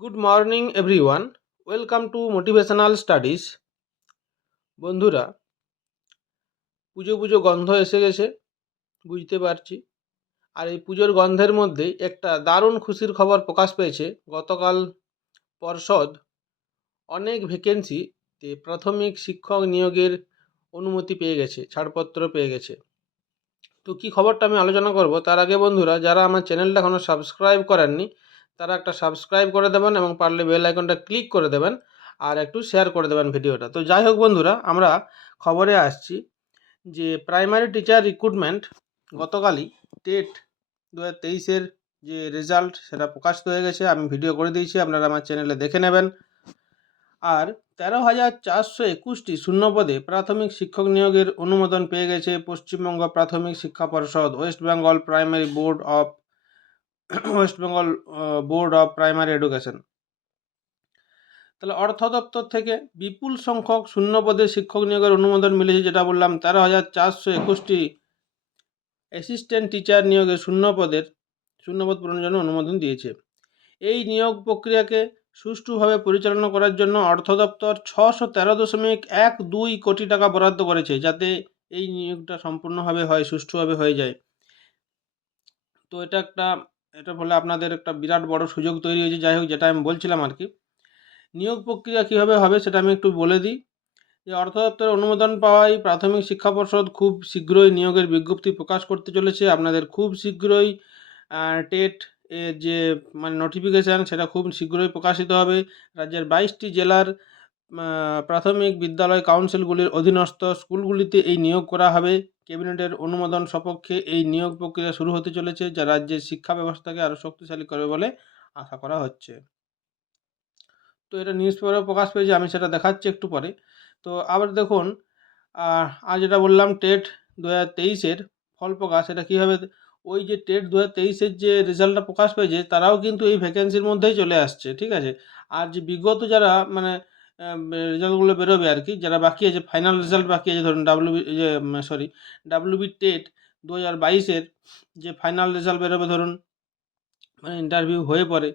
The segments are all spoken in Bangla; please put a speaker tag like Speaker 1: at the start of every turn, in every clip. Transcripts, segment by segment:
Speaker 1: Good morning everyone welcome to motivational studies বন্ধুরা, পুজো পুজো গন্ধ এসে গেছে, বুঝতে পারছি। আর এই পুজোর গন্ধের মধ্যে একটা দারুণ খুশির খবর প্রকাশ পেয়েছে। গতকাল পর্ষদ অনেক ভ্যাকেন্সিতে প্রাথমিক শিক্ষক নিয়োগের অনুমতি পেয়ে গেছে, ছাড়পত্র পেয়ে গেছে। তো কী খবরটা আমি আলোচনা করব? তার আগে বন্ধুরা, যারা আমার চ্যানেলটা এখনও সাবস্ক্রাইব করেননি তারা একটা সাবস্ক্রাইব করে দেবেন এবং পারলে বেল আইকনটা ক্লিক করে দেবেন আর একটু শেয়ার করে দেবেন ভিডিওটা। তো যাই হোক বন্ধুরা, আমরা খবরে আসছি যে প্রাইমারি টিচার রিক্রুটমেন্ট গতকালই টেট দু হাজার তেইশের যে রেজাল্ট সেটা প্রকাশিত হয়ে গেছে। আমি ভিডিও করে দিয়েছি, আপনারা আমার চ্যানেলে দেখে নেবেন। আর তেরো হাজার চারশো একুশটি শূন্যপদে প্রাথমিক শিক্ষক নিয়োগের অনুমোদন পেয়ে গেছে পশ্চিমবঙ্গ প্রাথমিক শিক্ষা পর্ষদ, West Bengal primary board of West Bengal board of primary education তাহলে অর্থ দপ্তর থেকে বিপুল সংখ্যক শূন্যপদে শিক্ষক নিয়োগের অনুমোদন মিলেছে, যেটা বললাম তেরো হাজার চারশো একুশটি অ্যাসিস্ট্যান্ট টিচার নিয়োগে শূন্য শূন্যপদের, শূন্যপদ পূরণের জন্য অনুমোদন দিয়েছে। এই নিয়োগ প্রক্রিয়াকে সুষ্ঠুভাবে পরিচালনা করার জন্য অর্থ দপ্তর ছশো তেরো দশমিক এক দুই কোটি টাকা বরাদ্দ করেছে, যাতে এই নিয়োগটা সম্পূর্ণভাবে হয়, সুষ্ঠুভাবে হয়ে যায়। তো এটা একটা এটা ফলে আপনাদের একটা বিরাট বড় সুযোগ তৈরি হয়েছে, যাই হোক, যেটা আমি বলছিলাম আর কি। নিয়োগ প্রক্রিয়া কীভাবে হবে সেটা আমি একটু বলে দিই। যে অর্থ দপ্তরের অনুমোদন পাওয়ায় প্রাথমিক শিক্ষা পর্ষদ খুব শীঘ্রই নিয়োগের বিজ্ঞপ্তি প্রকাশ করতে চলেছে। আপনাদের খুব শীঘ্রই টেট এর যে মানে নোটিফিকেশান সেটা খুব শীঘ্রই প্রকাশিত হবে। রাজ্যের বাইশটি জেলার প্রাথমিক বিদ্যালয় কাউন্সিলগুলির অধীনস্থ স্কুলগুলিতে এই নিয়োগ করা হবে। ক্যাবিনেটের অনুমোদন সপক্ষে এই নিয়োগ প্রক্রিয়া শুরু হতে চলেছে, যা রাজ্যের শিক্ষা ব্যবস্থাকে আরও শক্তিশালী করবে বলে আশা করা হচ্ছে। তো এটা নিউজ পেপারে প্রকাশ পেয়েছে, আমি সেটা দেখাচ্ছি একটু পরে। তো আবার দেখুন আজ যেটা বললাম, টেট দু হাজার তেইশের ফল প্রকাশ, এটা কীভাবে, ওই যে টেট দু হাজার তেইশের যে রেজাল্টটা প্রকাশ পেয়েছে, তারাও কিন্তু এই ভ্যাকেন্সির মধ্যেই চলে আসছে, ঠিক আছে? আর যে বিগত যারা মানে রেজাল্টগুলো বেরোবে আর কি যারা বাকি আছে ফাইনাল রেজাল্ট বাকি আছে, ধরুন ডাব্লিউ যে সরি ডাব্লিউবি টেট দু হাজার বাইশের যে ফাইনাল রেজাল্ট বেরোবে, ধরুন মানে ইন্টারভিউ হয়ে পড়ে,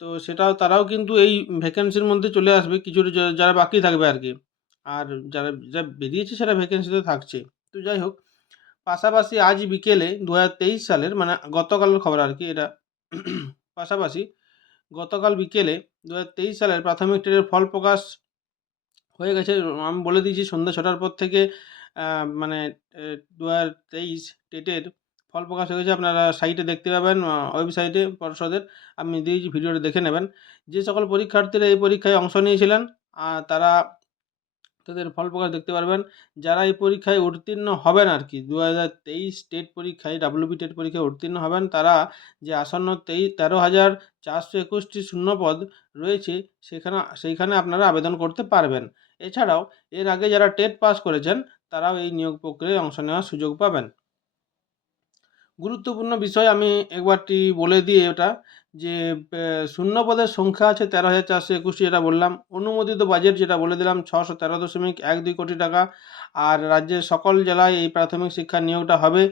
Speaker 1: তো সেটাও, তারাও কিন্তু এই ভ্যাকেন্সির মধ্যে চলে আসবে। কিছু যারা বাকি থাকবে আর কি আর যারা যা বেরিয়েছে সেটা ভ্যাকেন্সিতে থাকছে। তো যাই হোক, পাশাপাশি আজ বিকেলে দু হাজার তেইশ সালের মানে গতকালের খবর আর কি এটা, পাশাপাশি গতকাল বিকেলে দু হাজার তেইশ সালের প্রাথমিক টেটের ফল প্রকাশ হয়ে গেছে। আমি বলে দিয়েছি সন্ধ্যা ছটার পর থেকে মানে দু হাজার তেইশ টেটের ফল প্রকাশ হয়ে গেছে। আপনারা সাইটে দেখতে পাবেন ওয়েবসাইটে পর্ষদের। আপনি দিয়েছি ভিডিওটা দেখে নেবেন, যে সকল পরীক্ষার্থীরা এই পরীক্ষায় অংশ নিয়েছিলেন তারা তাদের ফল প্রকাশ দেখতে পারবেন। যারা এই পরীক্ষায় উত্তীর্ণ হবেন আর কি দু হাজার তেইশ টেট পরীক্ষায়, ডাব্লিউবি টেট পরীক্ষায় উত্তীর্ণ হবেন, তারা যে আসন্ন তেই, তেরো হাজার চারশো একুশটি শূন্যপদ রয়েছে, সেখানে, সেইখানে আপনারা আবেদন করতে পারবেন। এছাড়াও, এর আগে যারা টেট পাস করেছেন, তারাও এই নিয়োগ প্রক্রিয়ায় অংশ নেওয়ার সুযোগ পাবেন। গুরুত্বপূর্ণ বিষয় আমি একবারটি বলে দিই এটা, যে শূন্যপদের সংখ্যা আছে তেরো হাজার চারশো একুশটি যেটা বললাম। অনুমোদিত বাজেট যেটা বলে দিলাম ছশো তেরো দশমিক এক দুই কোটি টাকা। আর রাজ্যের সকল জেলায় এই প্রাথমিক শিক্ষা নিয়োগটা হবে।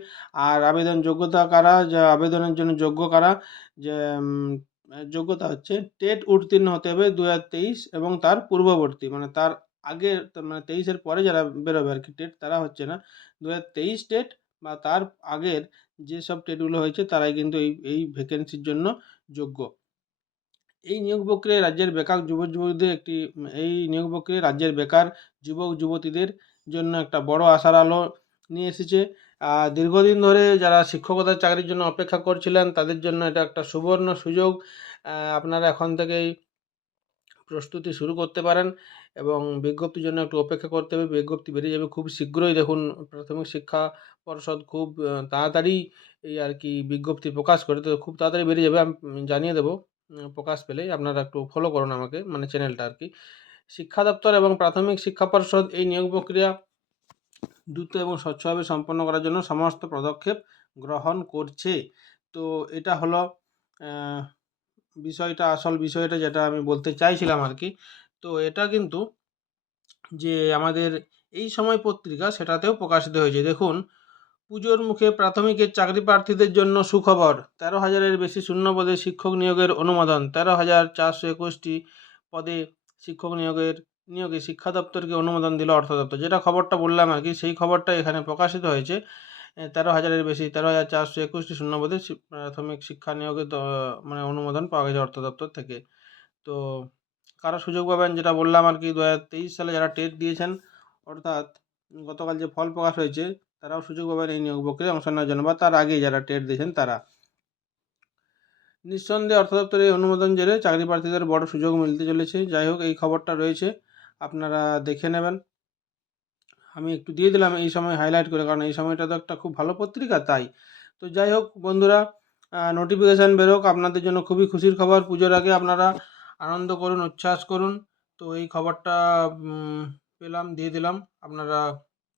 Speaker 1: আর আবেদন যোগ্যতা কারা, যা আবেদনের জন্য যোগ্য কারা, যে যোগ্যতা হচ্ছে টেট উত্তীর্ণ হতে হবে দু হাজার তেইশ এবং তার পূর্ববর্তী মানে তার আগে মানে তেইশের পরে যারা বেরোবে আর কি, টেট তারা হচ্ছে না। দু হাজার তেইশ টেট বা তার আগের যেসব টেটগুলো হয়েছে, তারাই কিন্তু এই এই ভ্যাকেন্সির জন্য যোগ্য। এই নিয়োগ প্রক্রিয়ায় রাজ্যের বেকার যুবক যুবতীদের একটি, এই নিয়োগ প্রক্রিয়ায় রাজ্যের বেকার যুবক যুবতীদের জন্য একটা বড় আশার আলো নিয়ে এসেছে। আর দীর্ঘদিন ধরে যারা শিক্ষকতার চাকরির জন্য অপেক্ষা করছিলেন, তাদের জন্য এটা একটা সুবর্ণ সুযোগ। আপনারা এখন থেকেই প্রস্তুতি শুরু করতে পারেন এবং বিজ্ঞপ্তির জন্য একটু অপেক্ষা করতে হবে। বিজ্ঞপ্তি বেরিয়ে যাবে খুব শীঘ্রই। দেখুন, প্রাথমিক শিক্ষা পর্ষদ খুব তাড়াতাড়ি এই আর কি বিজ্ঞপ্তি প্রকাশ করে, তো খুব তাড়াতাড়ি বেরিয়ে যাবে। আমি জানিয়ে দেবো প্রকাশ পেলেই আপনারা একটু ফলো করুন আমাকে মানে চ্যানেলটা আর কি। শিক্ষা দপ্তর এবং প্রাথমিক শিক্ষা পর্ষদ এই নিয়োগ প্রক্রিয়া দ্রুত এবং স্বচ্ছভাবে সম্পন্ন করার জন্য সমস্ত পদক্ষেপ গ্রহণ করছে। তো এটা হলো বিষয়টা, আসল বিষয়টা যেটা আমি বলতে চাইছিলাম আর কি। তো এটা কিন্তু যে আমাদের এই সময় পত্রিকা সেটাতেও প্রকাশিত হয়েছে। দেখুন, পুজোর মুখে প্রাথমিকের চাকরি প্রার্থীদের জন্য সুখবর, তেরো হাজারের বেশি শূন্য পদে শিক্ষক নিয়োগের অনুমোদন, তেরো হাজার চারশো একুশটি পদে শিক্ষক নিয়োগের, নিয়োগে শিক্ষা দপ্তরকে অনুমোদন দিল অর্থ দপ্তর। যেটা খবরটা বললাম আর কি, সেই খবরটা এখানে প্রকাশিত হয়েছে। তেরো হাজারের বেশি, তেরো হাজার চারশো একুশটি শূন্য পদে প্রাথমিক শিক্ষা নিয়োগে দ- মানে অনুমোদন পাওয়া গেছে অর্থ দপ্তর থেকে। তো কারা সুযোগ পাবেন যেটা বললাম আর কি, দু হাজার তেইশ সালে যারা টেট দিয়েছেন, অর্থাৎ গতকাল যে ফল প্রকাশ হয়েছে, তারাও সুযোগ পাবেন এই নিয়োগ প্রক্রিয়ায় অংশ নেওয়ার জন্য বা তার আগে যারা টেট দিয়েছেন তারা। নিঃসন্দেহে অর্থ দপ্তরের অনুমোদন জেরে চাকরি প্রার্থীদের বড় সুযোগ মিলতে চলেছে। যাই হোক, এই খবরটা রয়েছে, আপনারা দেখে নেবেন। আমি একটু দিয়ে দিলাম এই সময় হাইলাইট করে, কারণ এই সময়টা তো একটা খুব ভালো পত্রিকা, তাই। তো যাই হোক বন্ধুরা নোটিফিকেশান বেরোক। আপনাদের জন্য খুবই খুশির খবর। পুজোর আগে আপনারা আনন্দ করুন, উচ্ছ্বাস করুন। তো এই খবরটা পেলাম, দিয়ে দিলাম। আপনারা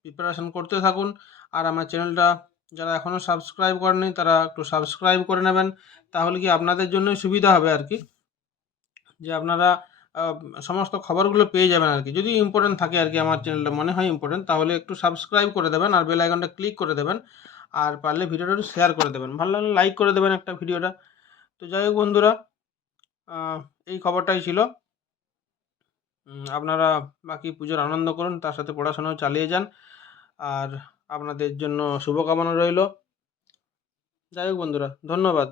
Speaker 1: প্রিপারেশন করতে থাকুন। আর আমার চ্যানেলটা যারা এখনও সাবস্ক্রাইব করেনি তারা একটু সাবস্ক্রাইব করে নেবেন। তাহলে কি আপনাদের জন্যই সুবিধা হবে আর কি? যে আপনারা সমস্ত খবরগুলো পেয়ে যাবেন আর কি। যদি ইম্পর্টেন্ট থাকে আর কি আমার চ্যানেলটা মনে হয় ইম্পর্টেন্ট তাহলে একটু সাবস্ক্রাইব করে দেবেন আর বেল আইকনটা ক্লিক করে দেবেন আর পারলে ভিডিওটা একটু শেয়ার করে দেবেন। ভালো লাগলে লাইক করে দেবেন একটা ভিডিওটা। তো যাই হোক বন্ধুরা এই খবরটাই ছিল। আপনারা বাকি পুজোর আনন্দ করুন, তার সাথে পড়াশোনাও চালিয়ে যান আর আপনাদের জন্য শুভকামনা রইল। যাই হোক বন্ধুরা, ধন্যবাদ।